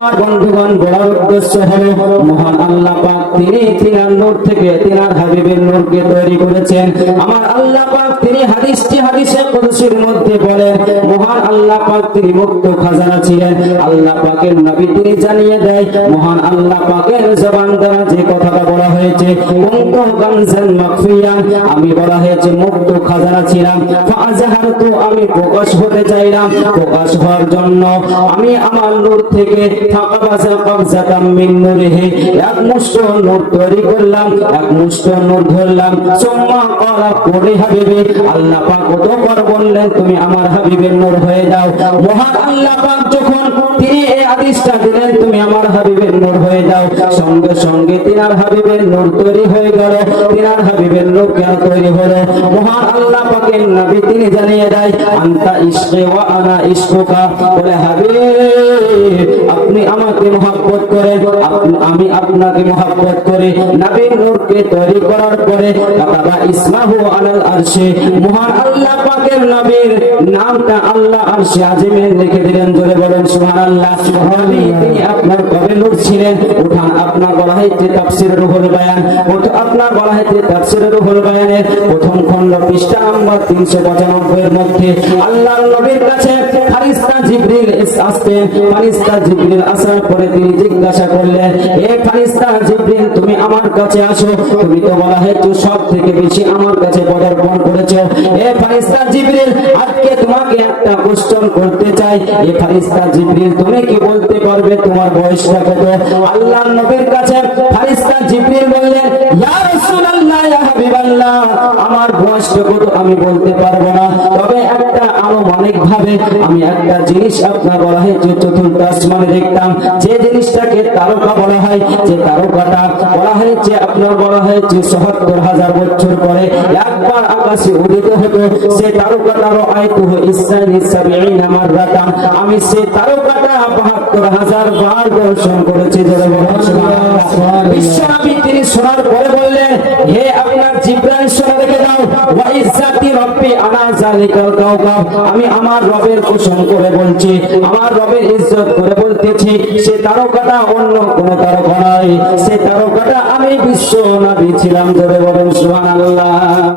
বন্ধুগণ, বলার উদ্দেশ্য হলো, মহান আল্লাহ পাক তিনি তিনার নূর থেকে তিনার হাবিবের নূরকে তৈরি করেছেন। আমার আল্লাহ পাক তিনি হাদিসটি হাদিসে কুদসির মধ্যে বলেন, মহান আল্লাহ পাক তিনি মুক্ত খাজানা ছিলেন। আল্লাহ পাকের নবী তিনি জানিয়ে দেয়, মহান আল্লাহ পাকের জবান দ্বারা যে কথাটা বলা হয়েছে, কুনতু কানজান মাখফিয়ান আমি বলা হয়েছে, মুক্ত খাজানা ছিলাম। ফাজাহারতু আমি প্রকাশ হতে চাইলাম। প্রকাশ হওয়ার জন্য আমি আমার নূর থেকে ফাকাবাসা কবজাতাম মিন নূরিহি। এক মুষ্ট নূর তৈরি করলাম, এক মুষ্ট নূর ধরলাম। সুম্মা ক্বালা কুলি হাবিবি আল্লাহ পাক অতঃপর বললেন তুমি আমার হাবিবের নূর হয়ে যাও। মহান আল্লাহ পাক যখন তিনি এই আদেশটা দিলেন, তুমি আমার হাবিবের নূর হয়ে যাও। সঙ্গে সঙ্গে তিনার হাবিবের নূর তৈরি হয়ে গেল। তিনার হাবিবের নূর কেন তৈরি হলো? মহান আল্লাহ পাকের নবী তিনি জানিয়ে দেয়, আন্তা ইশকে ওয়া আনা ইশকুকা। বলে, হাবিব আমি আপনাকে মহাব্বত করে। নবীর নূরকে তৈরি করার পরে বাবা ইসমাহু আলাল আরশে, মহান আল্লাহ পাকের নবীর নামটা আল্লাহ আরশে আজিমে লিখে দিলেন জোরে বলেন সুবহানাল্লাহ। নবী তিনি আপনার কবে নূর ছিলেন উঠান আপনার বলা হয়েছে তাফসির রুহুল বায়ান। ওঠা আপনার বলা হয়েছে তাফসির রুহুল বায়ানের প্রথম খণ্ড পৃষ্ঠা নাম্বার 395 এর মধ্যে। আল্লাহর নবীর কাছে ফারিস্তা জিবরিল আসতেন। ফারিস্তা জিবরিল আসার পরে তিনি জিজ্ঞাসা করলেন এ ফারিস্তা জিবরিল তুমি আমার কাছে আসো। তুমি তো বলা হয়েছে সব থেকে বেশি আমার কাছে পদার্পণ করেছ। এ ফারিস্তা জিবরিল আজকে তোমাকে একটা কোশ্চেন করতে চাই। এ ফারিস্তা জিবরিল, তুমি কি বলতে পারবে? তোমার বয়সটা কত? আল্লাহর নবীর কাছে ফারিস্তা জিবরিল বললেন, ইয়া রাসূলুল্লাহ, ইয়া হাবিবাল্লাহ, আমার বয়সটা কত? আমি বলতে পারব না। তবে একটা আনুমানিক ভাবে আমি একটা জিনিস আপনার বলা হয়েছে, চতুর্থ আসমানে দেখতাম। যে জিনিসটাকে তারকা বলা হয়, যে তারকাটা বলা হয়েছে, আপনার বলা হয়েছে সত্তর হাজার বছর পরে। আমি সে তারকাটা বাহাত্তর হাজার বার দর্শন করেছি তিনি শোনার পরে বললেন, হে আপনার দাও। আমি আমার রবের কোশন করে বলছি, আমার রবের ইজ্জত করে বলতেছি, সে তারকাটা অন্য কোন তারকা নয়। সে তারকাটা আমি বিশ্ব নবী ছিলাম ধরে বলেন সুবহানাল্লাহ।